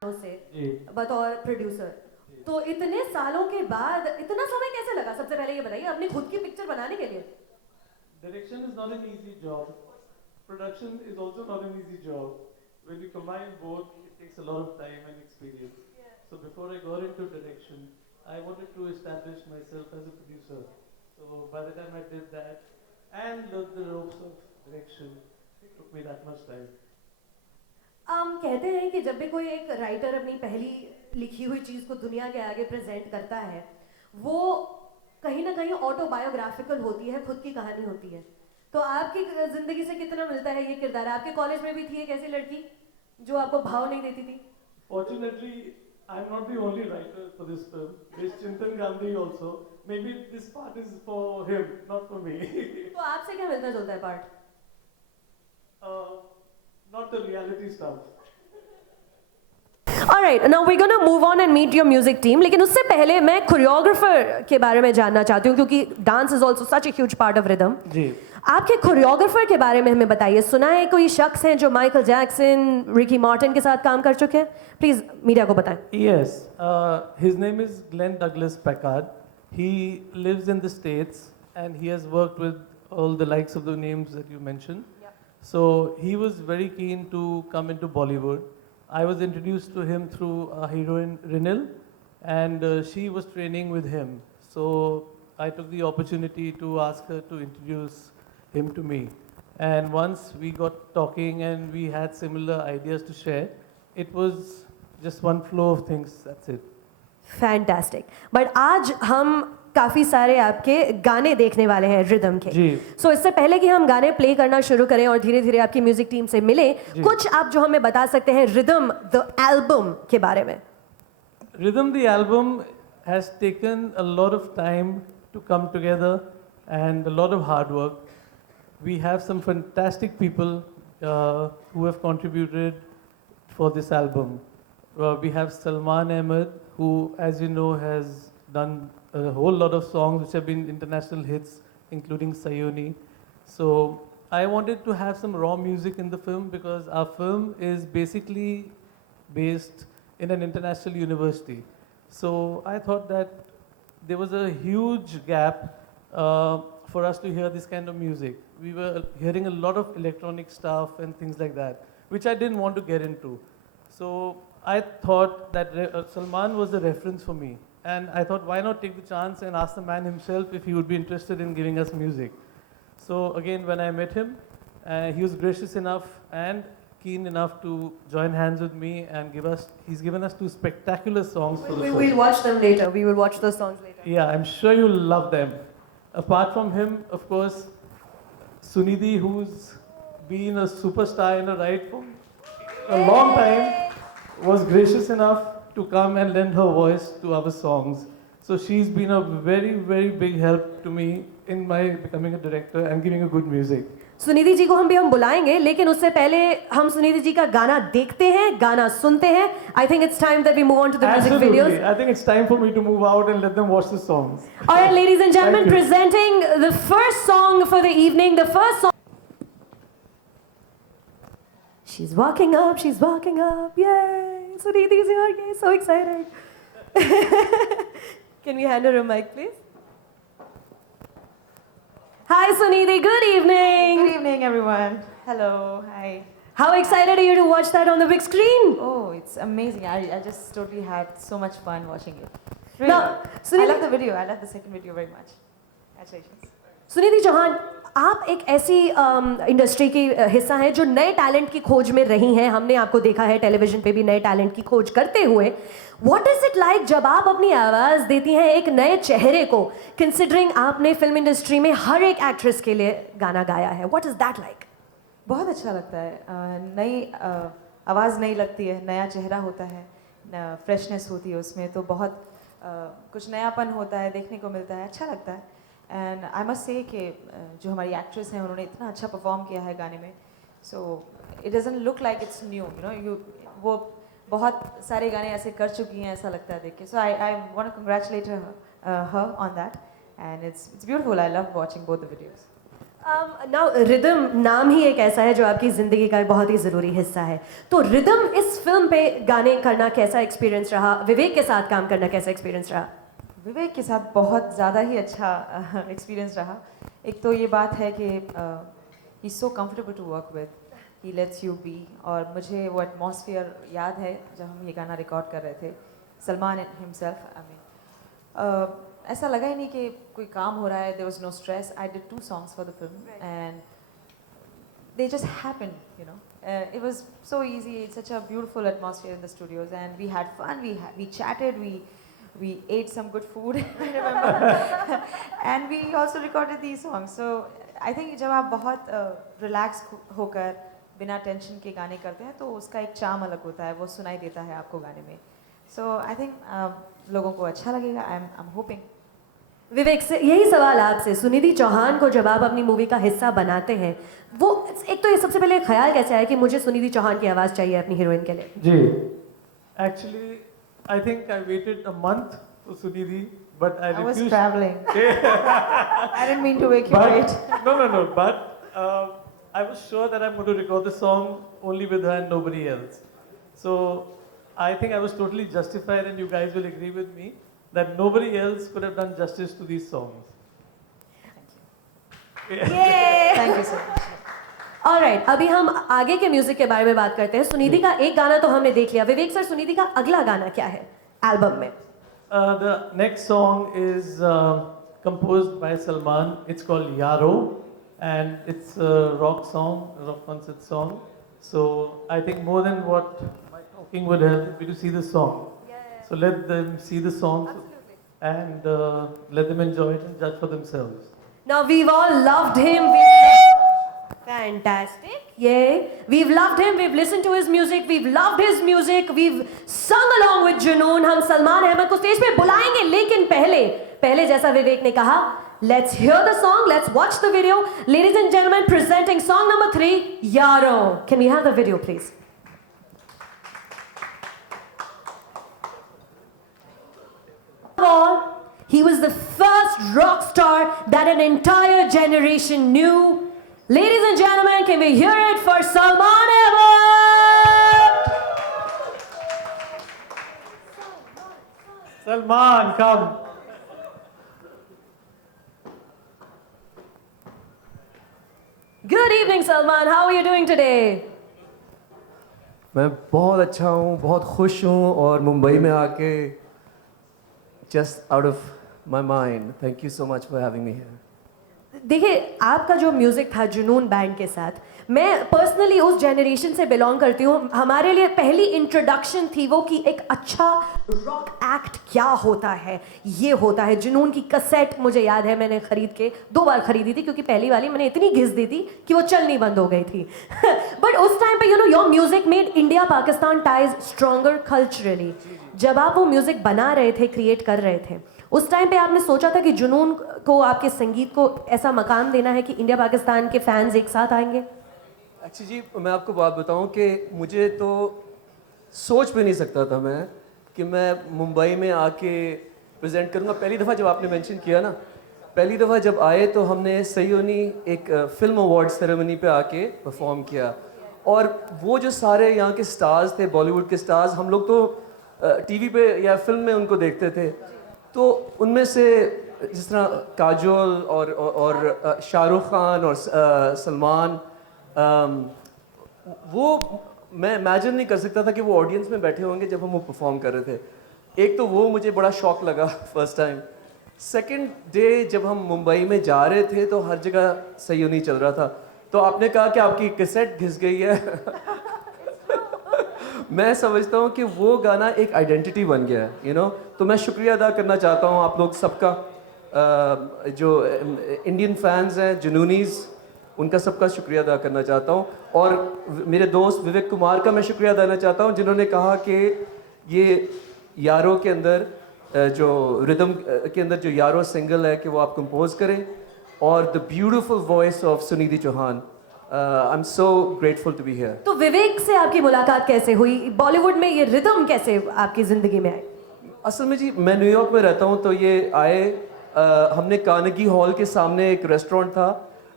से जी बतौर प्रोड्यूसर। तो इतने सालों के बाद इतना समय कैसे लगा, सबसे पहले ये बताइए, अपनी खुद की पिक्चर बनाने के लिए? direction is not an easy job. Production is also not an easy job. When you combine both, it takes a lot of time and experience. So before I got into direction, I wanted to establish myself as a producer. So by the time I did that and learned the ropes of direction, it took me that much time. कहते हैं कि जब भी कोई एक writer अपनी पहली लिखी हुई चीज़ को दुनिया के आगे प्रेजेंट करता है, वो कहीं ना कहीं ऑटोबायोग्राफिकल होती है, खुद की कहानी होती है। तो आपकी जिंदगी से कितना मिलता है ये किरदार? आपके कॉलेज में भी थी एक ऐसी लड़की जो आपको भाव नहीं देती थी? Fortunately, I'm not the only writer for this film. There's Chintan Gandhi also. Maybe this part is for him, not for me. तो आपसे क्या मिलता जुलता है part? uh, Not the reality stuff. Alright, now we're gonna move on and meet your music team. लेकिन उससे पहले मैं कोरियोग्राफर के बारे में जानना चाहती हूँ, क्योंकि dance is also such a huge part of rhythm. जी आपके कोरियोग्राफर के बारे में हमें बताइए। सुना है कोई शख्स हैं जो माइकल जैक्सन, रिकी मार्टिन के साथ काम कर चुके हैं? प्लीज मीडिया को बताएं। Yes, his name is Glenn Douglas Packard. He lives in the States and he has worked with all the likes of the names that you mentioned. So he was very keen to come into Bollywood. I was introduced to him through a heroine Rinil, and she was training with him. So I took the opportunity to ask her to introduce him to me. And once we got talking and we had similar ideas to share, it was just one flow of things. That's it. Fantastic. But आज हम काफ़ी सारे आपके गाने देखने वाले हैं rhythm के। जी सो इससे पहले कि हम गाने प्ले करना शुरू करें और धीरे धीरे आपकी म्यूजिक टीम से मिले, जी। कुछ आप जो हमें बता सकते हैं रिदम द एल्बम के बारे में? Rhythm the album has taken a lot of time to come together and a lot of hard work. We have some fantastic people who have contributed for this album. We have Salman Ahmed, who, as you know, has done a whole lot of songs which have been international hits, including Sayoni. So I wanted to have some raw music in the film because our film is basically based in an international university. So I thought that there was a huge gap for us to hear this kind of music. We were hearing a lot of electronic stuff and things like that, which I didn't want to get into. So I thought that Salman was the reference for me. And I thought, why not take the chance and ask the man himself if he would be interested in giving us music. So again, when I met him, he was gracious enough and keen enough to join hands with me and he's given us two spectacular songs for the film. We'll watch them later. We will watch those songs later. Yeah, I'm sure you'll love them. Apart from him, of course, Sunidhi, who's been a superstar in a ride for a long time, was gracious enough to come and lend her voice to our songs. So she's been a very, very big help to me in my becoming a director and giving a good music. Sunidhi जी को हम बुलाएंगे, लेकिन उससे पहले हम सुनिधि जी का गाना देखते हैं, गाना सुनते हैं। I think it's time that we move on to the music Absolutely. videos. I think it's time for me to move out and let them watch the songs. All right, ladies and gentlemen, Thank you. presenting the first song for the evening. The first song. She's walking up, she's walking up. Yay! Sunidhi's here. Yay! So excited. Can we hand her a mic, please? Hi, Sunidhi. Good evening. Good evening, everyone. Hello. Hi. How excited are you to watch that on the big screen? Oh, it's amazing. I just totally had so much fun watching it. Now, I Sunidhi, love the video. I love the second video very much. Congratulations. Sunidhi Chauhan, आप एक ऐसी industry की हिस्सा हैं जो नए talent की खोज में रही हैं। हमने आपको देखा है टेलीविजन पे भी नए टैलेंट की खोज करते हुए। व्हाट इज इट लाइक जब आप अपनी आवाज़ देती हैं एक नए चेहरे को, कंसिडरिंग आपने फिल्म इंडस्ट्री में हर एक एक्ट्रेस के लिए गाना गाया है? What is that like? बहुत अच्छा लगता है। नई आवाज़ नई लगती है, नया चेहरा होता है, फ्रेशनेस होती है उसमें, तो बहुत कुछ नयापन होता है, देखने को मिलता है, अच्छा लगता है। एंड आई मस्ट से कि जो हमारी एक्ट्रेस हैं उन्होंने इतना अच्छा परफॉर्म किया है गाने में, so it doesn't look like it's new, you know, वो बहुत सारे गाने ऐसे कर चुकी हैं, ऐसा लगता है देख के। So I want to congratulate her on that, and it's beautiful. I love watching both the videos. Now rhythm नाम ही एक ऐसा है जो आपकी ज़िंदगी का एक बहुत ही ज़रूरी हिस्सा है, तो रिदम इस फिल्म पे गाने करना कैसा एक्सपीरियंस रहा, विवेक के साथ काम करना कैसा एक्सपीरियंस रहा? विवेक के साथ बहुत ज़्यादा ही अच्छा एक्सपीरियंस रहा। एक तो ये बात है कि he so comfortable to work with, he lets you be. और मुझे वो एटमॉस्फेयर याद है जब हम ये गाना रिकॉर्ड कर रहे थे, सलमान हिमसेल्फ, आई मीन ऐसा लगा ही नहीं कि कोई काम हो रहा है, there was no stress. I did 2 songs for the film and they just happened, you know. It was so easy. It's such a beautiful atmosphere in the studios, and we had fun. We chatted. We ate some good food. I remember, and we also recorded these songs. So I think जब आप बहुत relax होकर बिना tension के गाने करते हैं तो उसका एक चार्म अलग होता है, वो सुनाई देता है आपको गाने में. So I think लोगों को अच्छा लगेगा. I'm hoping. विवेक से यही सवाल आपसे, सुनिधि चौहान को जब आप अपनी मूवी का हिस्सा बनाते हैं, वो एक तो ये सबसे पहले ख्याल कैसे आया कि मुझे सुनिधि चौहान की आवाज़ चाहिए अपनी हीरोइन के लिए? जी, actually, I think I waited a month for Sunidhi, but I I was refused. traveling. I didn't mean to make you wait. No. But I was sure that I'm going to record the song only with her and nobody else. So I think I was totally justified, and you guys will agree with me that nobody else could have done justice to these songs. Thank you so much. Alright, अभी हम आगे के music के बारे में बात करते हैं। सुनिधि का एक गाना तो हमने देख लिया। विवेक सर, सुनिधि का अगला गाना क्या है एल्बम में? The next song is composed by Salman. It's called Yaro, and it's a rock song, a rock concert song. So I think more than what my talking would help me to see the song. So let them see the song and let them enjoy it and judge for themselves. Now we've all loved him. Fantastic. Yeah. We've loved him. We've listened to his music. We've loved his music. We've sung along with जुनून. हम सलमान अहमद को stage पे बुलाएंगे, लेकिन पहले जैसा विवेक ने कहा, let's hear the song, let's watch the video. Ladies and gentlemen, presenting song number 3, Yaro. Can we have the video, please? He was the first rock star that an entire generation knew. Ladies and gentlemen, can we hear it for Salman Ahmed? Salman, come. Good evening, Salman. How are you doing today? मैं बहुत अच्छा हूँ, बहुत खुश हूँ और मुंबई में आके just out of my mind. Thank you so much for having me here. देखिए, आपका जो म्यूजिक था जुनून बैंड के साथ, मैं पर्सनली उस जनरेशन से बिलोंग करती हूँ। हमारे लिए पहली इंट्रोडक्शन थी वो कि एक अच्छा रॉक एक्ट क्या होता है, ये होता है। जुनून की कैसेट मुझे याद है, मैंने खरीद के 2 बार खरीदी थी, क्योंकि पहली वाली मैंने इतनी घिस दी थी कि वो चलनी बंद हो गई थी। बट उस टाइम पे your music made India Pakistan ties stronger culturally. जब आप वो म्यूजिक बना रहे थे, क्रिएट कर रहे थे, उस टाइम पे आपने सोचा था कि जुनून को, आपके संगीत को ऐसा मकाम देना है कि इंडिया पाकिस्तान के फैंस एक साथ आएंगे? एक्चुअली जी, मैं आपको बात बताऊं कि मुझे तो सोच भी नहीं सकता था मैं कि मैं मुंबई में आके प्रेजेंट करूंगा। पहली दफ़ा जब आपने मेंशन किया ना, पहली दफ़ा जब आए तो हमने सयोनी एक फिल्म अवार्ड सेरेमनी पे आके परफॉर्म किया, और वो जो सारे यहाँ के स्टार्स थे, बॉलीवुड के स्टार्स, हम लोग तो टीवी पे या फिल्म में उनको देखते थे, तो उनमें से जिस तरह काजोल और शाहरुख खान और सलमान, वो मैं इमेजिन नहीं कर सकता था कि वो ऑडियंस में बैठे होंगे जब हम वो परफॉर्म कर रहे थे। एक तो वो मुझे बड़ा शॉक लगा फर्स्ट टाइम। सेकंड डे जब हम मुंबई में जा रहे थे तो हर जगह सयोनी चल रहा था, तो आपने कहा कि आपकी कैसेट घिस गई है। मैं समझता हूँ कि वो गाना एक आइडेंटिटी बन गया है, यू नो। तो मैं शुक्रिया अदा करना चाहता हूँ आप लोग सबका, जो इंडियन फैंस हैं, जुनूनीज़, उनका सबका शुक्रिया अदा करना चाहता हूँ। और मेरे दोस्त विवेक कुमार का मैं शुक्रिया अदा करना चाहता हूँ, जिन्होंने कहा कि ये यारो के अंदर जो रिदम के अंदर जो यारो सिंगल है कि वो आप कंपोज करें, और the beautiful voice of Sunidhi Chauhan. I am so grateful to be here. तो विवेक से आपकी मुलाकात कैसे हुई? बॉलीवुड में ये रिदम कैसे आपकी जिंदगी में आई? असल में जी, मैं न्यूयॉर्क में रहता हूँ, तो ये आए, हमने कार्नेगी हॉल के सामने एक रेस्टोरेंट था,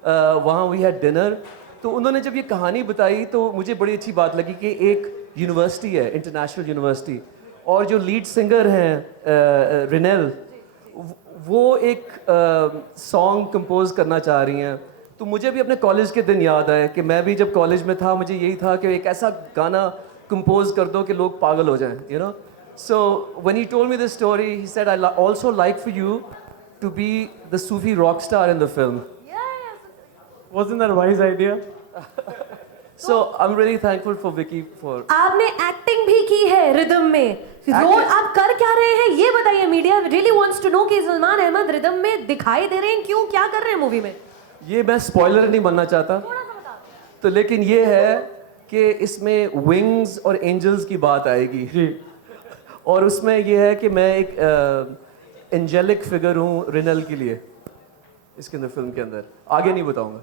वहाँ वी हैड डिनर। तो उन्होंने जब ये कहानी बताई तो मुझे बड़ी अच्छी बात लगी कि एक यूनिवर्सिटी है, इंटरनेशनल यूनिवर्सिटी, और जो लीड सिंगर हैं रिनेल, वो एक सॉन्ग कंपोज करना चाह रही हैं। तो मुझे भी अपने कॉलेज के दिन याद आए कि मैं भी जब कॉलेज में था मुझे यही था कि एक ऐसा गाना कंपोज कर दो कि लोग पागल हो जाएं, you know. So when he told me this story he said I also like for you to be the Sufi rock star in the film. Wasn't that a wise idea? So I'm really thankful for Vicky for आपने acting भी की है rhythm में, role आप कर क्या रहे हैं ये बताइए। Media really wants to know कि सलमान अहमद रिदम में दिखाई दे रहे हैं, क्यों, क्या कर रहे हैं मूवी में? ये मैं स्पॉइलर नहीं बनना चाहता तो, लेकिन ये है कि इसमें विंग्स और एंजल्स की बात आएगी जी। और उसमें ये है कि मैं एक एंजेलिक फिगर हूँ रिनल के लिए इसके अंदर, फिल्म के अंदर। आगे नहीं बताऊंगा।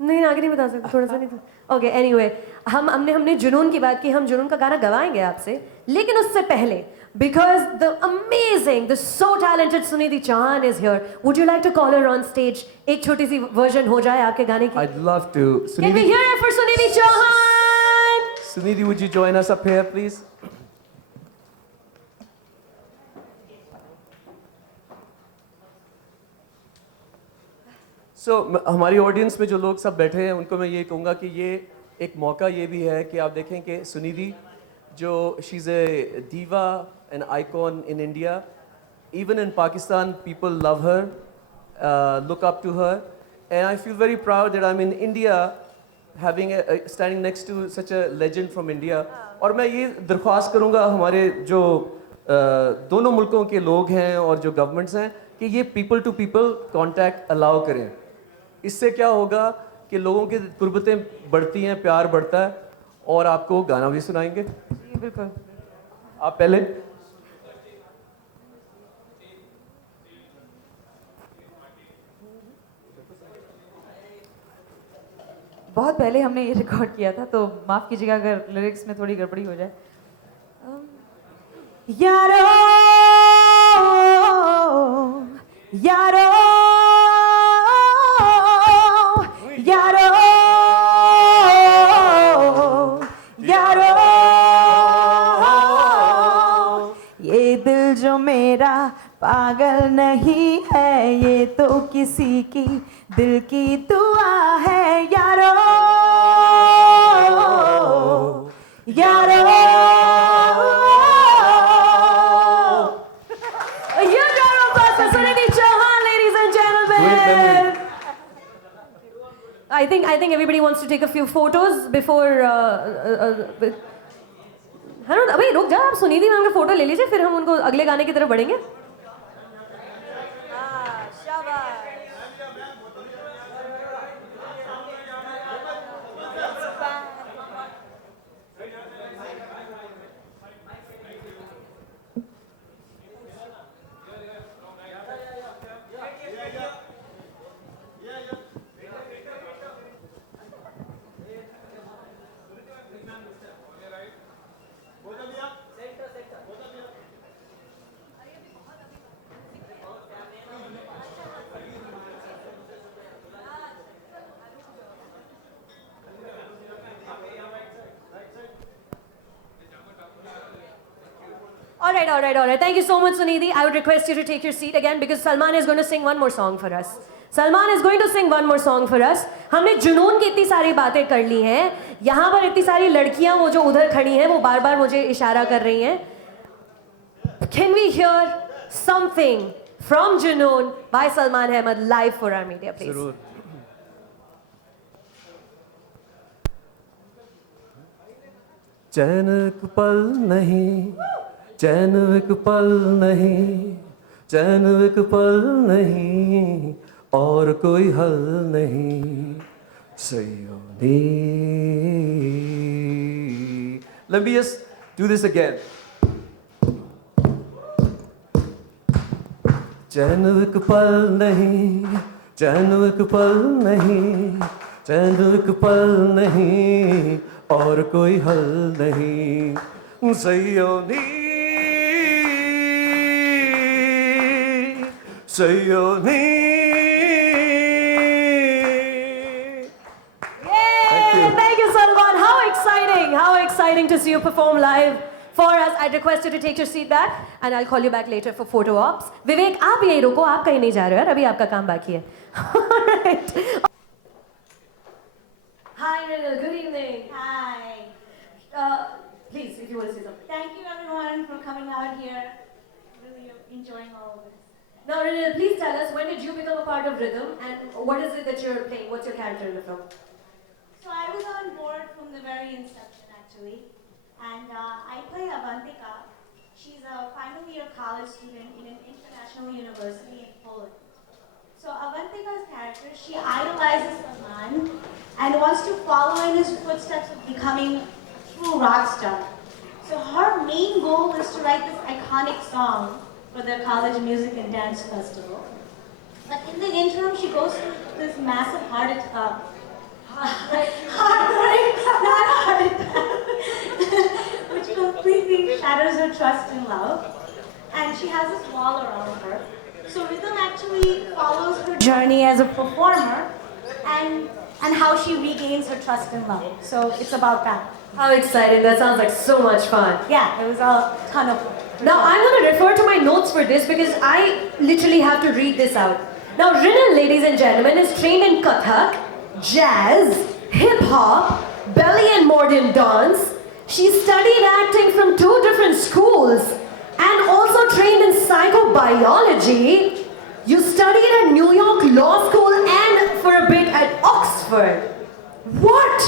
नहीं आगे नहीं बता सकते, थोड़ा सा नहीं। ओके एनीवे, हमने जुनून की बात की, हम जुनून का गाना गवाएंगे आपसे, लेकिन उससे पहले because the amazing, the so talented Sunidhi Chauhan is here, would you like to call her on stage? एक छोटी सी वर्जन हो जाए आपके गाने की। I'd love to. Can we hear it for Sunidhi Chauhan? Sunidhi, would you join us up here, please? So, हमारी audience में जो लोग सब बैठे हैं उनको मैं ये कहूँगा कि ये एक मौका ये भी है कि आप देखें कि सुनिधि जो शी इज़ ए दीवा an icon in India, even in Pakistan people love her, look up to her, and I feel very proud that I'm in India having standing next to such a legend from India. और मैं ये दरख्वास्त करूँगा हमारे जो दोनों मुल्कों के लोग हैं और जो गवर्नमेंट्स हैं कि ये people to people contact allow करें। इससे क्या होगा कि लोगों की कुर्बतें बढ़ती हैं, प्यार बढ़ता है, और आपको गाना भी सुनाएंगे। जी बिल्कुल। आप पहले बहुत पहले हमने ये रिकॉर्ड किया था, तो माफ़ कीजिएगा अगर लिरिक्स में थोड़ी गड़बड़ी हो जाए। यारो यारो यारो यारो, ये दिल जो मेरा पागल नहीं है, ये तो किसी की दिल की दुआ है। यारो यारो, Your round of applause for Sunidhi Chauhan, ladies and gentlemen. I think everybody wants to take a few photos before. अभी रुक जा, आप सुनिधि मैम का फोटो ले लीजिए, फिर हम उनको अगले गाने की तरफ बढ़ेंगे। All right. Thank you so much, Sunidhi. I would request you to take your seat again because Salman is going to sing one more song for us. Salman is going to sing one more song for us. हमने जुनून की इतनी सारी बातें कर ली हैं, यहाँ पर इतनी सारी लड़कियाँ वो जो उधर खड़ी हैं वो बार-बार मुझे इशारा कर रही हैं। Can we hear something from Junoon by Salman Ahmed live for our media, please? जरूर। चैन एक पल नहीं, चैन एक पल नहीं, चैन एक पल नहीं, और कोई हल नहीं, Sayoni. Let me just do this again. चैन एक पल नहीं, चैन एक पल नहीं, चैन एक पल नहीं, और कोई हल नहीं, Sayoni Sayoni getting to see you perform live for us. I'd request you to take your seat back and I'll call you back later for photo ops. Vivek, आप यहीं रुको, आप कहीं नहीं जा रहे हो यार, अभी आपका काम बाकी है. Alright. Hi, Rinal. Good evening. Hi. Please, if you want to say something. Thank you everyone for coming out here. Really enjoying all of this. Now, Rinal, please tell us, when did you become a part of Rhythm and what is it that you're playing? What's your character in the film? So I was on board from the very inception actually. And I play Avantika. She's a final year college student in an international university in Poland. So Avantika's character, she idolizes Salman and wants to follow in his footsteps of becoming a true rock star. So her main goal is to write this iconic song for the college music and dance festival. But in the interim, she goes through this massive heart attack. Not heart attack, which completely shatters her trust in love. And she has this wall around her. So Rhythm actually follows her journey as a performer and how she regains her trust in love. So it's about that. How exciting. That sounds like so much fun. Yeah, it was a ton of fun. Now, I'm going to refer to my notes for this because I literally have to read this out. Now, Rinal, ladies and gentlemen, is trained in Kathak, jazz, hip-hop, belly and modern dance. She studied acting from 2 different schools and also trained in psychobiology. You studied at New York Law School and for a bit at Oxford. What?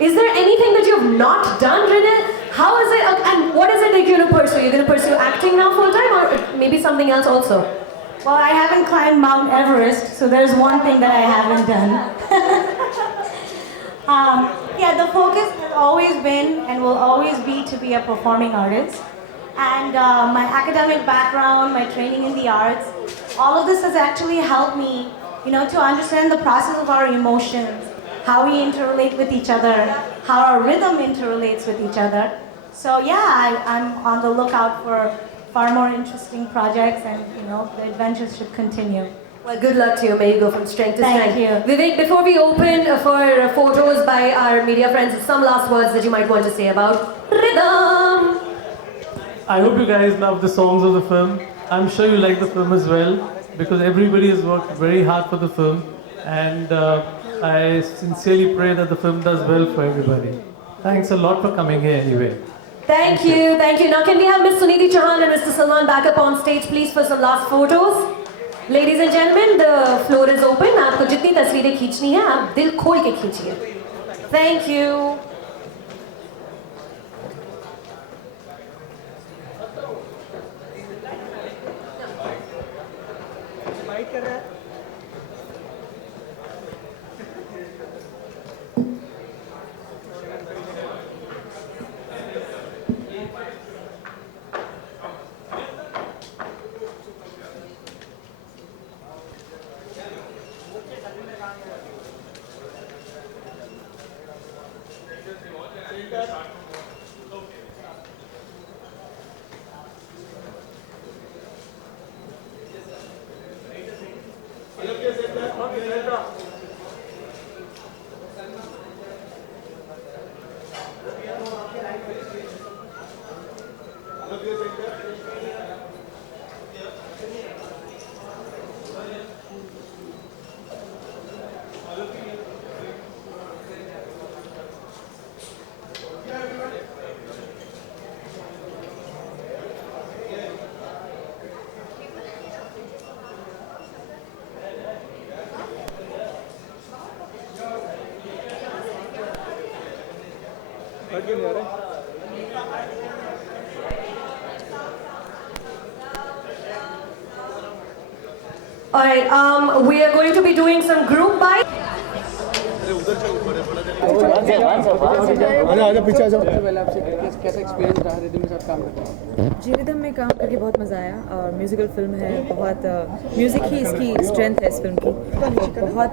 Is there anything that you've not done, Rinal? How is it, and what is it that you're going to pursue? You're going to pursue acting now full-time or maybe something else also? Well, I haven't climbed Mount Everest, so there's one thing that I haven't done. Yeah, the focus has always been and will always be to be a performing artist. And my academic background, my training in the arts, all of this has actually helped me, to understand the process of our emotions, how we interrelate with each other, how our rhythm interrelates with each other. So yeah, I'm on the lookout for far more interesting projects and, the adventures should continue. Well, good luck to you. May you go from strength to Thank strength. you. Vivek, before we open for photos by our media friends, some last words that you might want to say about Rhythm. I hope you guys love the songs of the film. I'm sure you like the film as well because everybody has worked very hard for the film, and I sincerely pray that the film does well for everybody. Thanks a lot for coming here anyway. Thank you. Now can we have Miss Suniti Chauhan and Mr. Salman back up on stage, please, for some last photos? Ladies and gentlemen, the floor is open. आपको जितनी तस्वीरें खींचनी है, आप दिल खोल के खींचिए. Thank you. Alright, we are going to be doing some group by. जी रिदम में काम करके बहुत मज़ा आया और म्यूज़िकल फिल्म है, बहुत म्यूज़िक ही इसकी स्ट्रेंथ है इस फिल्म की, तो बहुत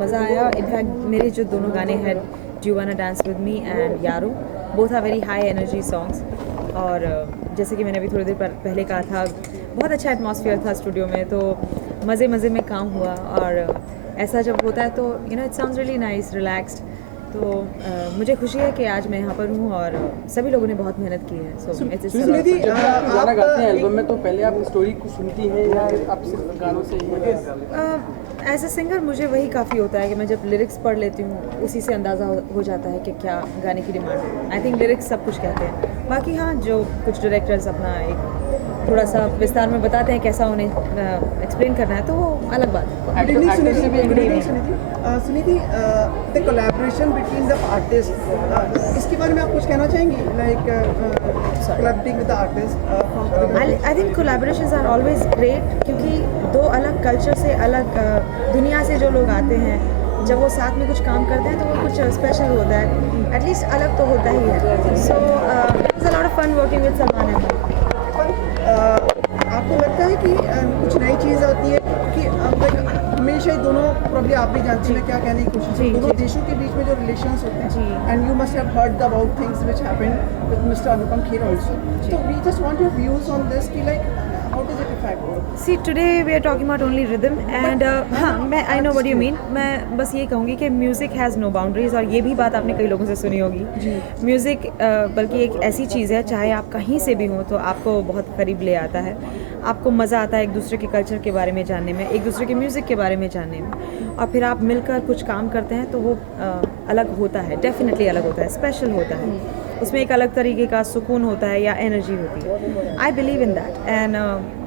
मज़ा आया. इनफैक्ट मेरे जो दोनों गाने हैं, do you wanna dance with me and यारो, both are very high energy songs. और जैसे कि मैंने अभी थोड़ी देर पहले कहा था, बहुत अच्छा एटमॉस्फेयर था स्टूडियो में, तो मज़े में काम हुआ. और ऐसा जब होता है तो it sounds really nice, relaxed, तो मुझे खुशी है कि आज मैं यहाँ पर हूँ और सभी लोगों ने बहुत मेहनत की है। सो सुनिधि, आप गाना गाते हैं एल्बम में, तो पहले आप स्टोरी को सुनती हैं या आप सिर्फ गानों से ही? एज अ सिंगर मुझे वही काफ़ी होता है कि मैं जब लिरिक्स पढ़ लेती हूँ उसी से अंदाज़ा हो जाता है कि क्या गाने की डिमांड है। आई थिंक लिरिक्स सब कुछ कहते हैं। बाकी हाँ, जो कुछ डायरेक्टर्स अपना एक थोड़ा सा विस्तार में बताते हैं कैसा उन्हें एक्सप्लेन करना है, तो वो अलग बात है। Sunidhi, the collaboration between the artist, इसके बारे में आप कुछ कहना चाहेंगी? Like collaborating with the artist. I think collaborations are always great, क्योंकि दो अलग कल्चर से, अलग दुनिया से जो लोग आते हैं, जब वो साथ में कुछ काम करते हैं तो वो कुछ स्पेशल होता है, एटलीस्ट अलग तो होता ही है। So it was a lot of fun working with Salman Ahmed. आपको लगता है कि कुछ नई चीज़ होती है कि हमेशा ही दोनों, प्रॉब्ली आप भी जानती हैं क्या कहने की कोशिश है, दोनों देशों के बीच में जो रिलेशंस होते हैं, and you must have heard about things which happened with mister Anupam Kher also, so we just want your views on this कि like how does it affect? See, today we are talking about only rhythm and हाँ, मैं I know what you mean। मैं बस ये कहूँगी कि music has no boundaries, और ये भी बात आपने कई लोगों से सुनी होगी। म्यूज़िक बल्कि एक ऐसी चीज़ है, चाहे आप कहीं से भी हों तो आपको बहुत करीब ले आता है। आपको मज़ा आता है एक दूसरे के कल्चर के बारे में जानने में, एक दूसरे के म्यूज़िक के बारे में जानने में, और फिर आप मिलकर कुछ काम करते हैं तो वो अलग होता है, डेफिनेटली अलग होता है, स्पेशल होता है। उसमें एक अलग तरीके का सुकून होता है या एनर्जी होती है। I believe in that, and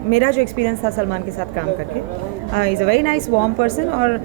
मेरा जो एक्सपीरियंस था सलमान के साथ काम करके, is a very nice warm person, और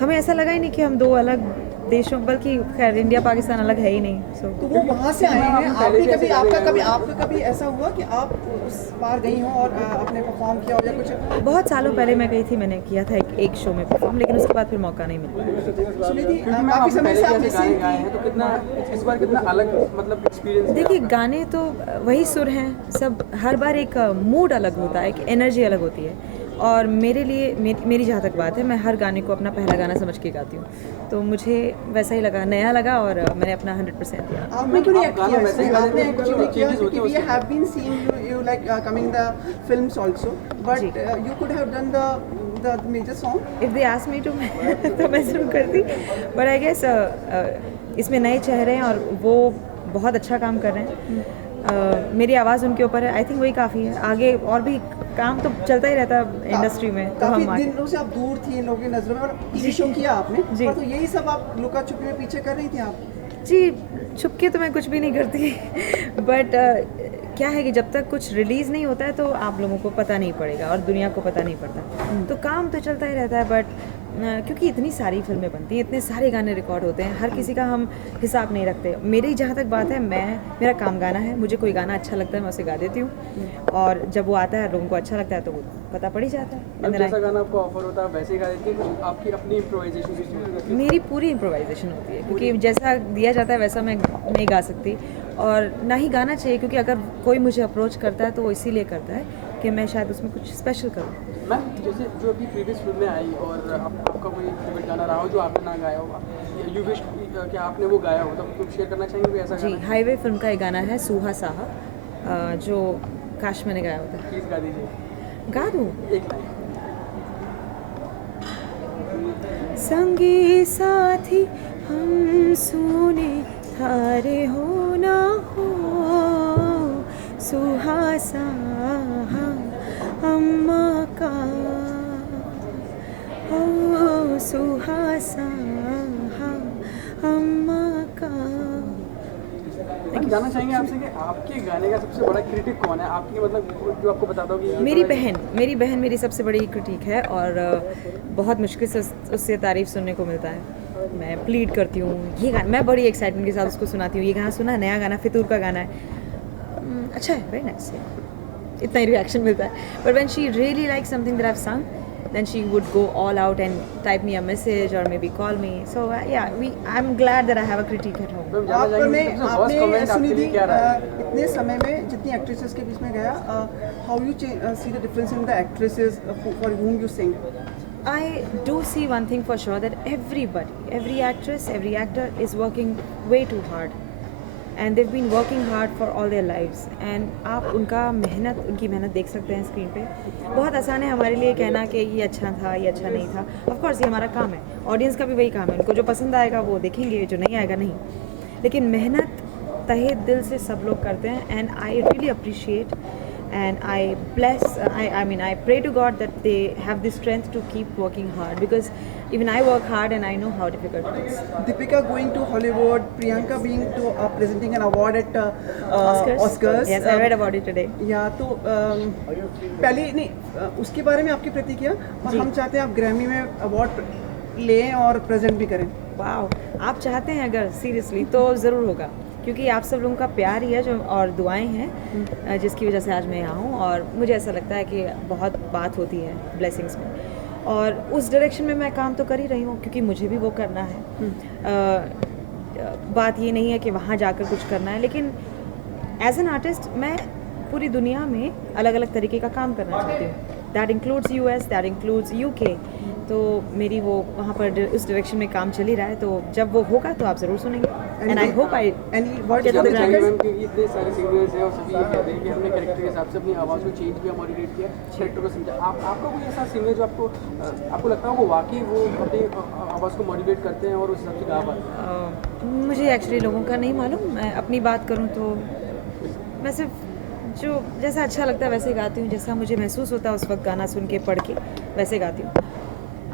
हमें ऐसा लगा ही नहीं कि हम दो अलग देशों, बल्कि खैर इंडिया पाकिस्तान अलग है ही नहीं। तो वो वहाँ से आए हैं, आपका कभी ऐसा हुआ कि आप उस बार गई हो और आपने परफॉर्म किया हो या कुछ? बहुत सालों पहले मैं गई थी, मैंने किया था एक शो में परफॉर्म, लेकिन उसके बाद फिर मौका नहीं मिला। सुनिधि, काफी समय से आप गाने गाए हैं, तो कितना इस बार कितना अलग मतलब एक्सपीरियंस? देखिए, गाने तो वही सुर हैं सब, हर बार एक मूड अलग होता है, एक एनर्जी अलग होती है, और मेरे लिए मेरी जहाँ तक बात है, मैं हर गाने को अपना पहला गाना समझ के गाती हूँ, तो मुझे वैसा ही लगा, नया लगा, और मैंने अपना 100% दिया। आपने क्यों नहीं एक्ट किया? आपने एक्ट क्यों नहीं किया? क्योंकि we have been seeing you like coming the films also, but you could have done the major song. If they ask me to तो मैं ज़रूर करती, but I guess इसमें नए चेहरे हैं और वो बहुत अच्छा काम कर रहे हैं। मेरी आवाज़ उनके ऊपर है, आई थिंक वही काफ़ी है। आगे और भी काम तो चलता ही रहता है इंडस्ट्री में, तो काफी हम दिनों से आप दूर थी इन लोगों की नजरों में, और टीवी शो किया आपने, जी। तो यही सब आप लुका छुपी में पीछे कर रही थी आप? जी, छुप के तो मैं कुछ भी नहीं करती, बट क्या है कि जब तक कुछ रिलीज़ नहीं होता है तो आप लोगों को पता नहीं पड़ेगा और दुनिया को पता नहीं पड़ता, तो काम तो चलता ही रहता है। बट क्योंकि इतनी सारी फिल्में बनती हैं, इतने सारे गाने रिकॉर्ड होते हैं, हर किसी का हम हिसाब नहीं रखते। मेरी जहाँ तक बात है, मेरा काम गाना है, मुझे कोई गाना अच्छा लगता है मैं उसे गा देती हूँ, और जब वो आता है लोगों को अच्छा लगता है तो वो पता पड़ ही जाता है। जैसा गाना आपको ऑफर होता है वैसे ही गा देती है, आपकी अपनी इम्प्रोवाइजेशन? मेरी पूरी इम्प्रोवाइजेशन होती है, क्योंकि जैसा दिया जाता है वैसा मैं नहीं गा सकती, और ना ही गाना चाहिए, क्योंकि अगर कोई मुझे अप्रोच करता है तो वो इसीलिए करता है कि मैं शायद उसमें कुछ स्पेशल करूँ। मैम, जैसे जो अभी प्रीवियस फिल्म में आई और आपका कोई फेवरेट गाना रहा हो जो आपने ना गाया होगा, यू विश कि आपने वो गाया हो, तो कुछ शेयर करना चाहेंगे ऐसा जी, गाना? हाईवे फिल्म का एक गाना है सूहा साहा, जो काश मैंने गाया होता। प्लीज़ गा दीजिए गा दूँ? एक लाइन। संगी साथी हम सुने थारे हो ना हो, सुहासा अम्मा का हो, सुहासा अम्मा का। हम जानना चाहेंगे आपसे कि आपके गाने का सबसे बड़ा क्रिटिक कौन है? आपकी मतलब जो आपको बताता हो कि मेरी बहन मेरी सबसे बड़ी क्रिटिक है, और बहुत मुश्किल से उससे तारीफ़ सुनने को मिलता है। मैं प्लीड करती हूँ, ये गाना मैं बड़ी एक्साइटमेंट के साथ उसको सुनाती हूँ, ये गाना सुना, नया गाना फितूर का गाना है, अच्छा है, वेरी नाइस, इतना ही रिएक्शन मिलता है। But when she really like something that I have सung, then she would go all out and type me a message or maybe call me. So yeah, I'm glad that I have a critique at home. आपने सुनिधि, इतने समय में जितनी actresses के बीच में गया, how you see the difference in the actresses for whom you sing? I do see one thing for sure, that every actress, every actor is working way too hard. And they've been working hard for all their lives एंड आप उनकी मेहनत देख सकते हैं screen पे। बहुत आसान है हमारे लिए कहना कि ये अच्छा था, ये अच्छा नहीं था। ऑफ कोर्स ये हमारा काम है, ऑडियंस का भी वही काम है, उनको जो पसंद आएगा वो देखेंगे, जो नहीं आएगा नहीं। लेकिन मेहनत तहे दिल से सब लोग करते हैं and I really appreciate and I pray to God that they have the strength to keep working hard, because even I work hard and I know how difficult it is. Deepika going to Hollywood, Priyanka being to presenting an award at Oscars. Yes, I read about it today. या तो पहले नहीं उसके बारे में आपकी प्रतिक्रिया, और हम चाहते हैं आप ग्रैमी में अवार्ड लें और प्रेजेंट भी करें। वाओ, आप चाहते हैं अगर सीरियसली तो ज़रूर होगा, क्योंकि आप सब लोगों का प्यार ही है जो और दुआएं हैं जिसकी वजह से आज मैं यहाँ हूँ। और मुझे ऐसा लगता है कि बहुत बात होती है ब्लेसिंग्स में, और उस डायरेक्शन में मैं काम तो कर ही रही हूँ क्योंकि मुझे भी वो करना है। बात ये नहीं है कि वहाँ जाकर कुछ करना है, लेकिन एज एन आर्टिस्ट मैं पूरी दुनिया में अलग अलग तरीके का काम करना चाहती हूँ। That includes US, that includes UK। तो मेरी वो वहाँ पर उस डायरेक्शन में काम चल ही रहा है, तो जब वो होगा तो आप ज़रूर सुनेंगे। एंड आई होप आई जानना चाहेंगे मैम कि इतने सारे सिंगर्स हैं और सभी ये कहते हैं कि हमने कैरेक्टर के हिसाब से अपनी आवाज़ को चेंज किया, मॉड्यूलेट किया, कैरेक्टर को समझा। आपका कोई ऐसा सिंगर जो आपको लगता है वो वाकई वो अपनी आवाज़ को मॉड्यूलेट करते हैं और उस हिसाब से गा पाते हैं? मुझे एक्चुअली लोगों का नहीं मालूम। मैं अपनी बात करूँ तो मैं सिर्फ जो जैसा अच्छा लगता है वैसे गाती हूँ, जैसा मुझे महसूस होता है उस वक्त गाना सुन के पढ़ के वैसे गाती हूँ।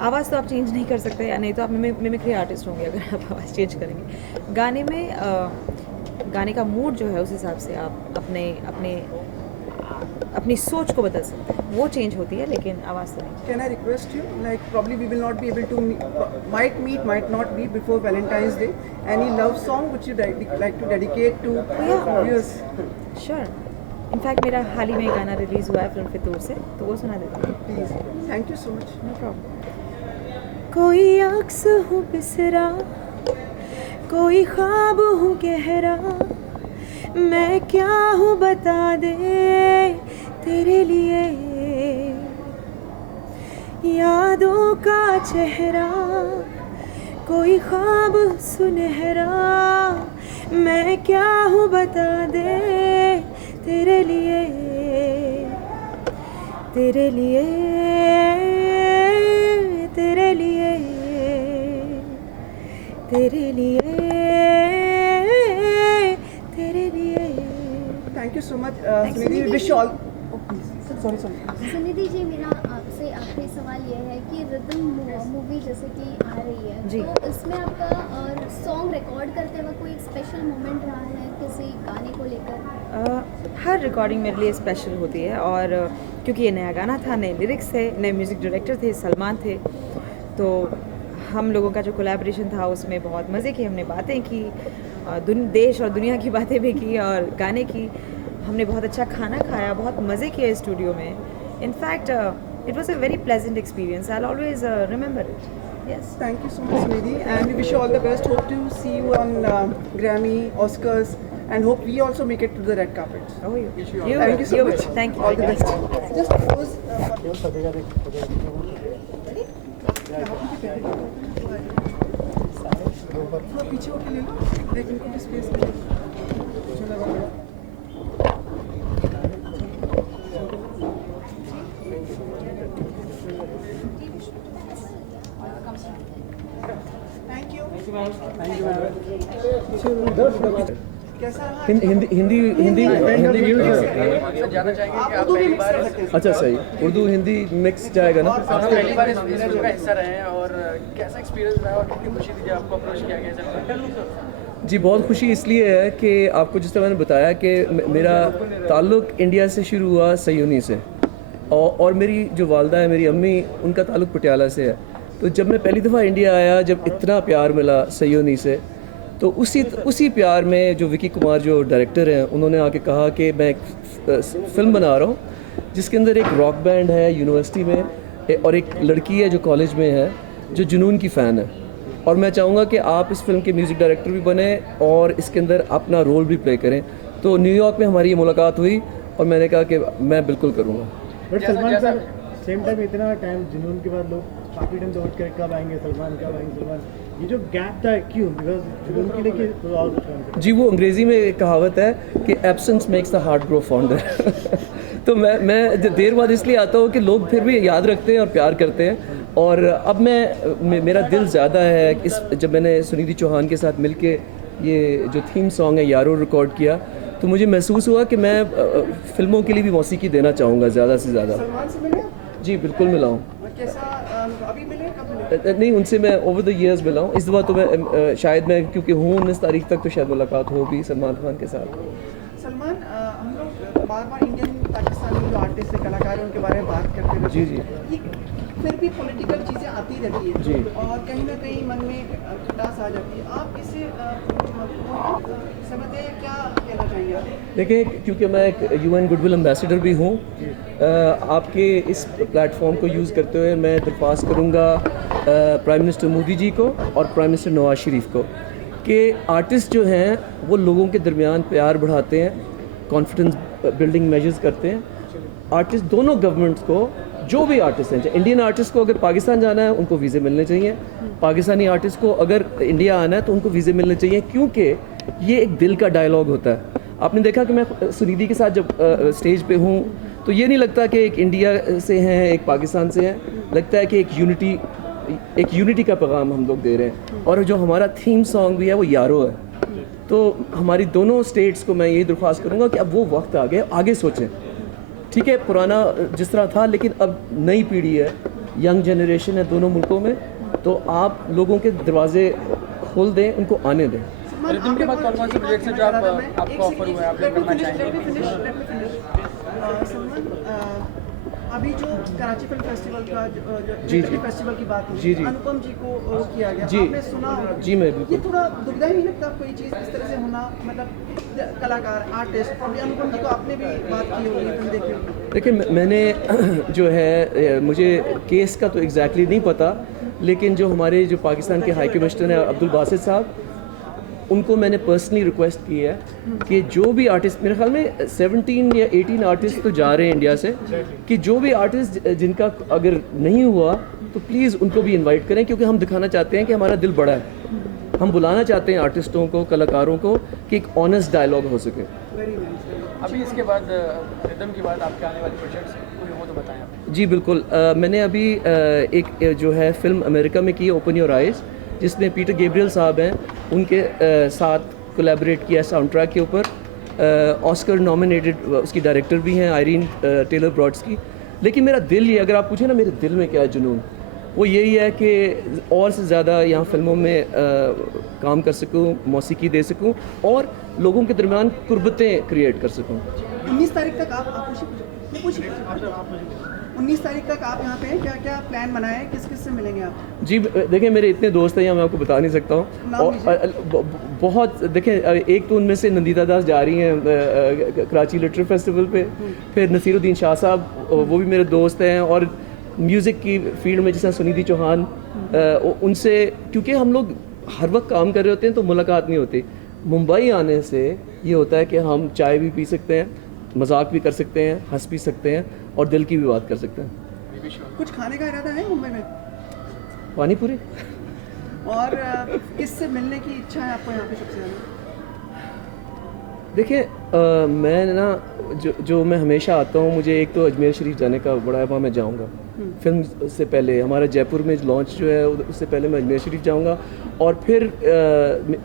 आवाज़ तो आप चेंज नहीं कर सकते, या नहीं तो आप मिमिक्री आर्टिस्ट होंगे अगर आप आवाज़ चेंज करेंगे। गाने में गाने का मूड जो है उस हिसाब से आप अपनी सोच को बदल सकते हैं, वो चेंज होती है, लेकिन आवाज़ तो नहीं। Can I request you, like probably we will not be able to meet, might not be before Valentine's Day. Any love song which you like to dedicate to viewers? Sure. In fact मेरा हाल ही में गाना release हुआ है film फितूर से, तो वो सुना देती हूँ। Please. Thank you so much. No problem. कोई अक्स हूँ बिसरा, कोई ख्वाब हूँ गहरा, मैं क्या हूँ बता दे तेरे लिए। यादों का चेहरा, कोई ख्वाब सुनहरा, मैं क्या हूँ बता दे तेरे लिए, तेरे लिए, तेरे लिए, तेरे लिए, तेरे लिए। Thank you so much. Sunidhi, we wish you all. Oh, please. Sorry. Sunidhi जी, मेरा आपसे आखिरी सवाल ये है कि रिदम मूवी जैसे कि आ रही है जी। तो इसमें आपका सॉन्ग रिकॉर्ड करते वक्त कोई स्पेशल मोमेंट रहा है किसी गाने को लेकर? हर रिकॉर्डिंग मेरे लिए स्पेशल होती है, और क्योंकि ये नया गाना था, नए लिरिक्स थे, नए म्यूज़िक डायरेक्टर थे, सलमान थे, तो हम लोगों का जो कोलैबोरेशन था उसमें बहुत मज़े की, हमने बातें की, देश और दुनिया की बातें भी की और गाने की। हमने बहुत अच्छा खाना खाया, बहुत मज़े किए स्टूडियो में। In fact it was a very pleasant experience, I always remember it. Yes. Thank you so much, Sunidhi, and we wish you all the best. Hope to see you on Grammy, Oscars, and hope we also make it to the red carpet. Oh, you. Thank you so much. Thank you. All the best. Just close. थोड़ा पीछे होके ले लो, देख इनको भी space मिले। Thank you. कैसा रहा? हिंदी जानना चाहेंगे कि आप पहली बार अच्छा सही, उर्दू हिंदी मिक्स जाएगा ना? आप पहली बार इस शो का हिस्सा रहे हैं और कैसा एक्सपीरियंस रहा और कितनी खुशी थी जब आपको अप्रोच किया गया? जी बहुत खुशी इसलिए है कि आपको जिस तरह मैंने बताया कि मेरा ताल्लुक़ इंडिया से शुरू हुआ, सयूनी से, और मेरी जो वालदा है, मेरी अम्मी, उनका ताल्लुक़ पटियाला से है। तो जब मैं पहली दफ़ा इंडिया आया, जब इतना प्यार मिला सयूनी से, तो उसी प्यार में जो विकी कुमार जो डायरेक्टर हैं, उन्होंने आके कहा कि मैं एक फ़िल्म बना रहा हूँ जिसके अंदर एक रॉक बैंड है यूनिवर्सिटी में, और एक लड़की है जो कॉलेज में है जो जुनून की फ़ैन है, और मैं चाहूँगा कि आप इस फिल्म के म्यूज़िक डायरेक्टर भी बने और इसके अंदर अपना रोल भी प्ले करें। तो न्यूयॉर्क में हमारी ये मुलाकात हुई और मैंने कहा कि मैं बिल्कुल करूँगा। But Salman sir same time इतना टाइम जुनून के बाद लोग काफ़ी टाइम से वेट करें कब आएंगे सलमान, कब आएंगे सलमान, ये जो गैप था क्यों? बिकॉज उनके लिए कि और कुछ काम करें। जी, वो अंग्रेज़ी में एक कहावत है कि absence makes the heart grow fonder. तो मैं देर बाद इसलिए आता हूँ कि लोग फिर भी याद रखते हैं और प्यार करते हैं। और अब मेरा दिल ज़्यादा है जब मैंने सुनिधि चौहान के साथ मिलके ये जो थीम सॉन्ग है यारो रिकॉर्ड किया, तो मुझे महसूस हुआ कि मैं फिल्मों के लिए भी मौसीकी देना चाहूँगा ज़्यादा से ज़्यादा। सलमान से मिले? जी बिल्कुल मिला हूँ। कैसा अभी मिले, कब मिले? नहीं, उनसे मैं ओवर द ईयर्स मिला हूँ। इस दफ़ा तो मैं शायद मैं क्योंकि हूँ 19 तारीख तक, तो शायद मुलाकात होगी सलमान खान के साथ। सलमान, हम लोग बार बार इंडियन पाकिस्तानी जो आर्टिस्ट है, कलाकार हैं, उनके बारे में बात करते रहते जी, हैं। ये फिर भी पॉलिटिकल चीज़ें आती रहती है जी। और कहीं ना कहीं मन में खटास आ जाती है। आप इससे समझते हैं, क्या कहना चाहेंगे आप? देखिए, क्योंकि मैं एक यूएन गुडविल एम्बेसडर भी हूँ, आपके इस प्लेटफॉर्म को यूज़ करते हुए मैं दरख्वास्त करूँगा प्राइम मिनिस्टर मोदी जी को और प्राइम मिनिस्टर नवाज शरीफ को कि आर्टिस्ट जो हैं वो लोगों के दरमियान प्यार बढ़ाते हैं, कॉन्फिडेंस बिल्डिंग मेजर्स करते हैं। आर्टिस्ट दोनों गवर्नमेंट्स को, जो भी आर्टिस्ट हैं, इंडियन आर्टिस्ट को अगर पाकिस्तान जाना है उनको वीज़े मिलने चाहिए, पाकिस्तानी आर्टिस्ट को अगर इंडिया आना है तो उनको वीज़े मिलने चाहिए, क्योंकि ये एक दिल का डायलॉग होता है। आपने देखा कि मैं सुनिधि के साथ जब स्टेज पे हूँ तो ये नहीं लगता कि एक इंडिया से हैं एक पाकिस्तान से हैं, लगता है कि एक यूनिटी का पैगाम हम लोग दे रहे हैं। और जो हमारा थीम सॉन्ग भी है वो यारो है। तो हमारी दोनों स्टेट्स को मैं यही दरख्वास्त करूँगा कि अब वो वक्त आ गया, आगे सोचें। ठीक है, पुराना जिस तरह था, लेकिन अब नई पीढ़ी है, यंग जनरेशन है दोनों मुल्कों में, तो आप लोगों के दरवाजे खोल दें, उनको आने दें। रिदम के बाद कौन से प्रोजेक्ट से जो आपको ऑफर हुआ है, आप करना चाहेंगे? सलमान, अभी जो कराची फिल्म फेस्टिवल का जी, फेस्टिवल की बात हुई, जी, जी। अनुपम जी को वो किया गया, जी। आपने सुना होगा। जी, मैं ये बिल्कुल। थोड़ा दुखदाई नहीं लगता आपको ये चीज़ इस तरह से होना? मतलब कलाकार, आर्टिस्ट, अभी अनुपम जी को आपने भी बात की होगी, फिल्म देखी होगी। देखिए, मैंने जो है मुझे केस का तो एग्जैक्टली नहीं पता, लेकिन जो हमारे जो पाकिस्तान के हाई कमिश्नर हैं अब्दुल बासित साहब, उनको मैंने पर्सनली रिक्वेस्ट की है कि जो भी आर्टिस्ट, मेरे ख्याल में 17 या 18 आर्टिस्ट तो जा रहे हैं इंडिया से, कि जो भी आर्टिस्ट जिनका अगर नहीं हुआ तो प्लीज़ उनको भी इनवाइट करें, क्योंकि हम दिखाना चाहते हैं कि हमारा दिल बड़ा है। हम बुलाना चाहते हैं आर्टिस्टों को, कलाकारों को, कि एक ऑनेस्ट डायलॉग हो सके। अभी इसके बाद रिदम के बाद आपके आने वाले प्रोजेक्ट्स कोई हो तो बताएं आप। जी बिल्कुल, मैंने अभी एक जो है फिल्म अमेरिका में की है, ओपन योर आइज़, जिसमें पीटर गैब्रियल साहब हैं, उनके साथ कोलैबोरेट किया साउंड ट्रैक के ऊपर। ऑस्कर नॉमिनेटेड उसकी डायरेक्टर भी हैं आयरीन टेलर ब्रॉड्सकी। लेकिन मेरा दिल ये, अगर आप पूछे ना मेरे दिल में क्या है जुनून, वो यही है कि और से ज़्यादा यहाँ फिल्मों में काम कर सकूँ, मौसीकी दे सकूँ और लोगों के दरमियान कुर्बतें क्रिएट कर सकूँ। 19 तारीख तक आप पूछिए 19 तारीख तक आप यहाँ पे हैं, क्या क्या प्लान बनाए हैं, किस किस से मिलेंगे आप? जी देखिए, मेरे इतने दोस्त हैं यहाँ, मैं आपको बता नहीं सकता हूँ। नाम और बहुत देखें, एक तो उनमें से नंदिता दास जा रही हैं कराची लिटरेरी फेस्टिवल पे, फिर नसीरुद्दीन शाह साहब, वो भी मेरे दोस्त हैं, और म्यूज़िक की फील्ड में जैसा सुनिधि चौहान, उनसे क्योंकि हम लोग हर वक्त काम कर रहे होते हैं तो मुलाकात नहीं होती। मुंबई आने से ये होता है कि हम चाय भी पी सकते हैं, मजाक भी कर सकते हैं, हंस भी सकते हैं और दिल की भी बात कर सकते हैं। कुछ खाने का इरादा है मुंबई में? पानी पूरी। और किससे मिलने की इच्छा है आपको यहाँ पे सबसे ज़्यादा? देखिए, मैं ना जो मैं हमेशा आता हूँ, मुझे एक तो अजमेर शरीफ जाने का बड़ा है, वहाँ मैं जाऊँगा। फिल्म से पहले हमारा जयपुर में लॉन्च जो है उससे पहले मैं अजमेर शरीफ जाऊँगा। और फिर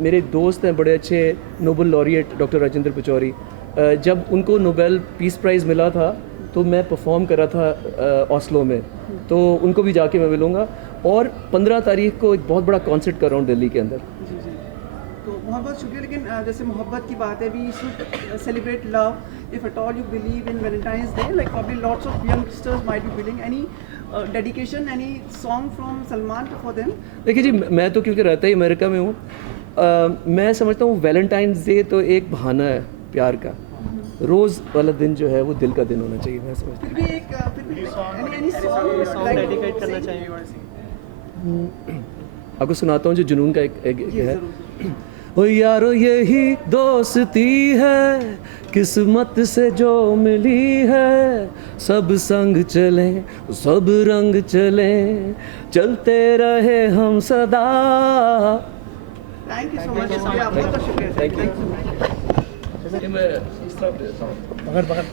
मेरे दोस्त हैं बड़े अच्छे, Nobel laureate doctor Rajendra Pachauri, जब उनको नोबेल पीस प्राइज़ मिला था तो मैं परफॉर्म कर रहा था ऑस्लो में, तो उनको भी जाके मैं मिलूँगा। और 15 तारीख को एक बहुत बड़ा कॉन्सर्ट कर रहा हूँ दिल्ली के अंदर। जी जी, तो बहुत बहुत शुक्रिया। लेकिन जैसे मोहब्बत की बात है, we should celebrate love if at all you believe in Valentine's Day, like probably lots of youngsters might be feeling any dedication, any song from Salman for them? देखिए जी, मैं तो क्योंकि रहता ही अमेरिका में हूँ, मैं समझता हूँ वैलेंटाइंस डे तो एक बहाना है प्यार का। रोज़ वाला दिन जो है वो दिल का दिन होना चाहिए, मैं समझता फिर भी एक any song डेडिकेट करना चाहिए। हूँ। आपको सुनाता हूँ जो जुनून का एक जी है। जरूर। ओ यारो यही दोस्ती है किस्मत से जो मिली है, सब संग चले सब रंग चले, चलते रहे हम सदा। थैंक यू सो मच, शुक्रिया, बहुत शुक्रिया। Thank you. पकड़ पकड़